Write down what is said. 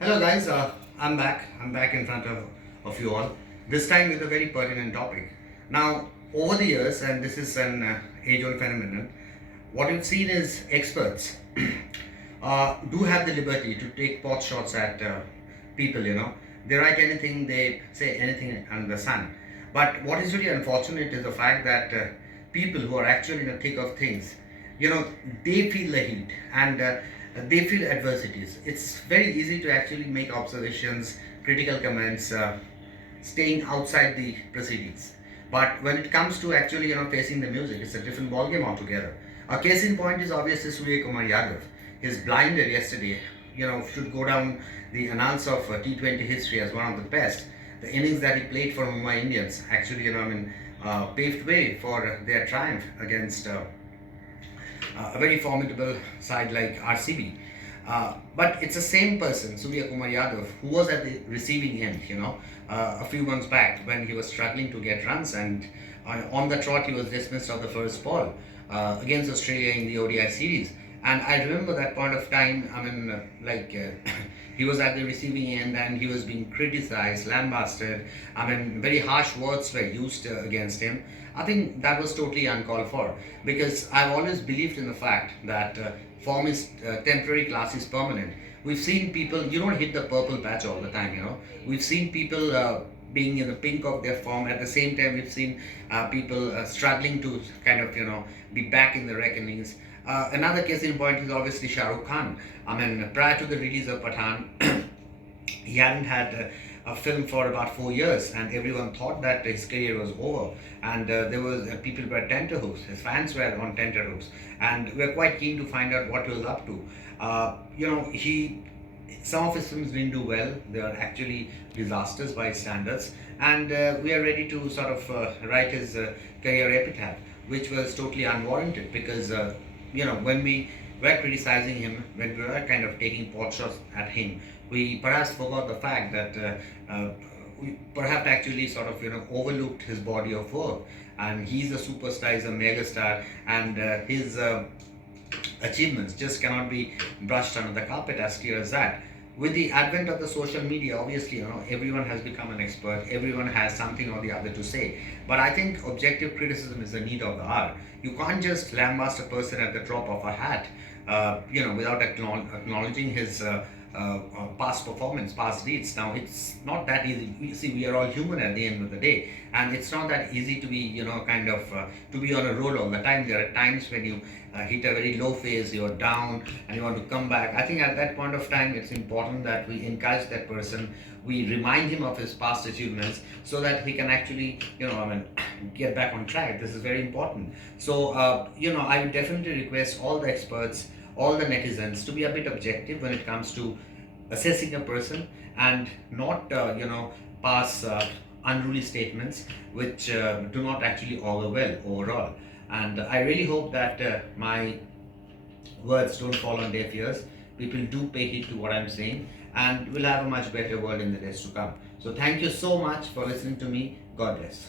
Hello guys, I'm back. I'm back in front of you all. This time with a very pertinent topic. Now, over the years, and this is an age-old phenomenon, what we've seen is experts do have the liberty to take pot shots at people. They write anything, they say anything under the sun. But what is really unfortunate is the fact that people who are actually in the thick of things, you know, they feel the heat and they feel adversities. It's very easy to actually make observations, critical comments, staying outside the proceedings. But when it comes to actually, facing the music, it's a different ballgame altogether. A case in point is obviously Surya Kumar Yadav. His blinder yesterday, should go down the annals of T20 history as one of the best. The innings that he played for Mumbai Indians actually, paved way for their triumph against a very formidable side like RCB. But it's the same person, Surya Kumar Yadav, who was at the receiving end, a few months back when he was struggling to get runs, and on the trot he was dismissed of the first ball against Australia in the ODI series. And I remember that point of time, he was at the receiving end and he was being criticized, lambasted. Very harsh words were used against him. I think that was totally uncalled for, because I've always believed in the fact that form is temporary, class is permanent. We've seen people, you don't hit the purple patch all the time. We've seen people being in the pink of their form. At the same time, we've seen people struggling to kind of, be back in the reckonings. Another case in point is obviously Shah Rukh Khan. Prior to the release of Pathan, he hadn't had a film for about 4 years, and everyone thought that his career was over. And there was people were tenterhooks. His fans were on tenterhooks, and we are quite keen to find out what he was up to. He some of his films didn't do well. They are actually disasters by standards, and we are ready to sort of write his career epitaph, which was totally unwarranted, because when we were criticizing him, when we were kind of taking pot shots at him, we perhaps forgot the fact that we perhaps actually sort of overlooked his body of work. And he's a superstar, he's a megastar, and his achievements just cannot be brushed under the carpet, as clear as that. With the advent of the social media, obviously, everyone has become an expert, everyone has something or the other to say. But I think objective criticism is the need of the hour. You can't just lambast a person at the drop of a hat, without acknowledging his past performance, past deeds. Now, it's not that easy. You see, we are all human at the end of the day, and it's not that easy to be, to be on a roll all the time. There are times when you hit a very low phase, you're down, and you want to come back. I think at that point of time, it's important that we encourage that person. We remind him of his past achievements so that he can actually, get back on track. This is very important. So, I would definitely request all the experts, all the netizens, to be a bit objective when it comes to assessing a person, and not pass unruly statements which do not actually augur well overall. And I really hope that my words don't fall on deaf ears. People do pay heed to what I'm saying, and we'll have a much better world in the days to come. So thank you so much for listening to me. God bless.